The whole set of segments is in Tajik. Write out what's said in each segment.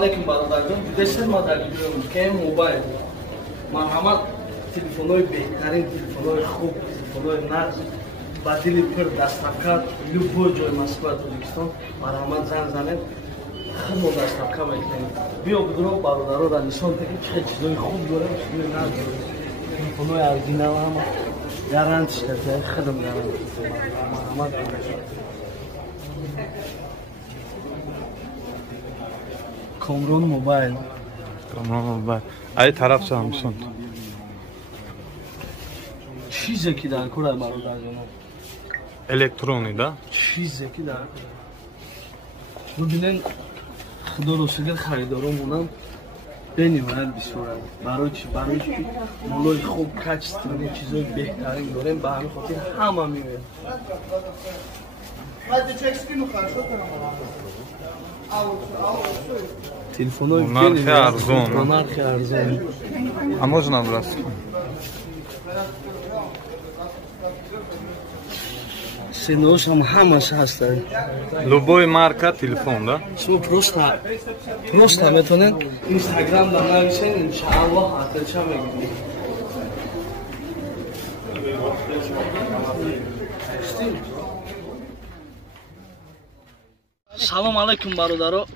алейкум бародарон. Дидесен ма дар видеом кем мобайл. Марҳамат телефонои беҳтарин, телефонои хуб, телефонои нағз, ба дили пир дастрафкат, любой ҷои Москва, Тоҷикистон, марҳамат занг занед. Худмо дастрафка мекунем. Биё бидуро бародаронро нишон диҳем чӣ чизои хуб дорем, чизои нағз дорем. Телефонои оригинал ҳама гарантиш кардем, худам гарантиш кардем. Марҳамат. Komron Mobile. Komron Mobile. Ay taraf Samsung. چیزی که در کره برادر جانم. الکترونی دا؟ چیزی که در کره. ببینن خدا رو شکر خریدارمونم بنیماید بسیارد. برای چی مولای خوب کچسترین چیزای بهترین داریم به همین خاطر همه میمید. Telefonoi Narxi arzon. Narxi arzon. А можно брать? Сенош ham hammasi hastad. Любой марка телефон, да? Шумо просто метонен Instagramda навишен, иншааллоҳ атача мегирем. Салом алейкум бародаро.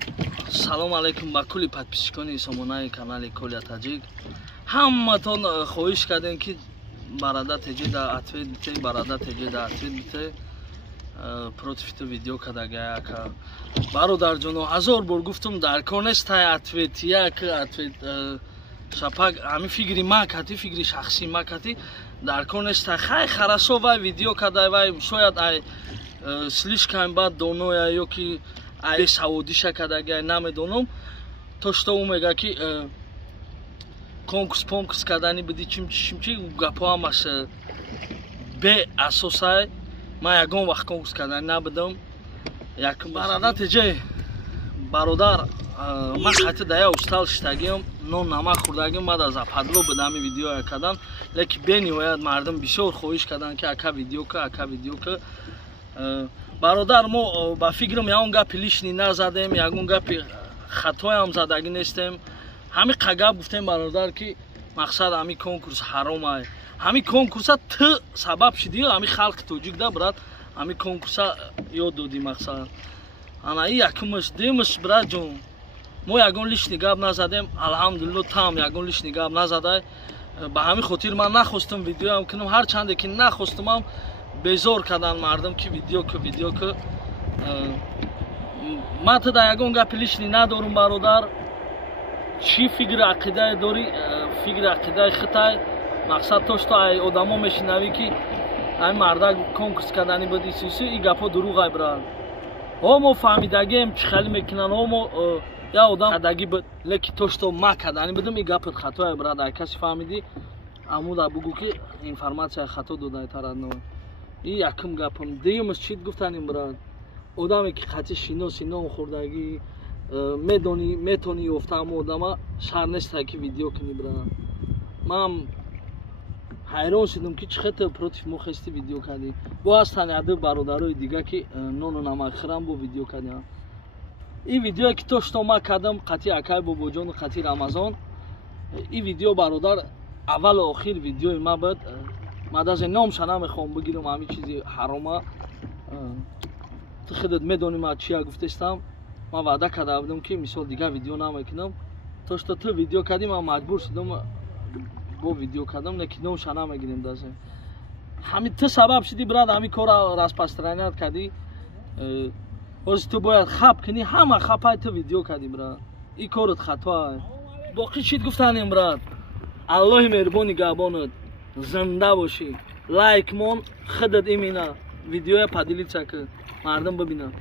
Салом алейкум ба кулли подписчикони сомонаи канали Колия Таҷик. Ҳаматон хоҳиш кардем ки барада теҷида ответ бите, барада теҷида ответ бите. Против то видео кадага ка бародар ҷоно ҳазор бор гуфтум дар кор нест ответ як ответ шапак ҳами фикри макати фикри шахсӣ макати дар кор нест хай харасо вай видео кадай вай шояд ай слишком бад доноя ё ки ай саводиша кадага намедонам то што ӯ мега ки конкурс кадани биди чимчи гапо ҳамаш бе асосай ман ягон вақт конкурс кадани набудам як бародар теҷе бародар ман қати дая устал шитагиам нон намак хӯрдагим баъд аз ападло бидами видеоя кадан леки бениҳоят мардум бисёр хоҳиш кадан ки ака видео ка бародар мо ба фикрам ягон гапи лишни назадем ягон гапи хатоям задаги нестем ҳами қагап гуфтем бародар ки мақсад ҳами конкурс ҳаромай ҳами конкурса ты сабаб шиди ҳами халқи тоҷик да брат ҳами конкурса ёд доди мақсад ана и якумаш демаш брат ҷон мо ягон лишни гап назадем алҳамдулилло там ягон лишни гап назадай ба ҳами хотир ман нахостам видеоам кунам ҳарчанде ки нахостумам безор кадан мардум ки видео ка ман тада ягон гапи лишни надорум бародар чӣ фикри ақидае дорӣ фикри ақидаи хитай мақсад то што ай одамо мешинавӣ ки ай мардак конкурс кадани буд исиси и гапо дуруғай брат ҳомо фаҳмидагием чӣ хали мекунан ҳомо я одам кадаги буд леки то што ма кадани будам и гапот хатоя брат ай каси фаҳмидӣ амуда бугӯ ки информатсия хато додай таранно и якум гапам деюмаш чит гуфтаним брат одаме ки қати шиноси ном хӯрдагӣ метони ёфтаам одама шар нестай ки видео кунӣ брат ман ҳайрон шудам ки чӣ хета против мо хести видео кардӣ бо ҳастан яду бародарои дига ки нону намак хӯрам бо видео кардам и видеое ки то што ма кардам қати акай бобоҷону қати рамазон и видео бародар аввалу охир видеои ма буд ма даже номша намехоҳам бигирам ҳамин чизи ҳарома ту худат медонӣ ман чия гуфтестам ман ваъда карда будам ки мисол дигар видео намекунам то што ту видео кардӣ ман маҷбур шудам бо видео кардам леки номша намегирем даже ҳамин ту сабаб шуди брат ҳамин кора распостранят кардӣ ҳозир ту бояд хаб кунӣ ҳама хапай ту видео кардӣ брат и корот хатоай боқӣ чит гуфтанем брат аллоҳи меҳрубони нигаҳбонат зинда бошӣ лайк мон худат имина видеоя падилитса ки мардум бибинад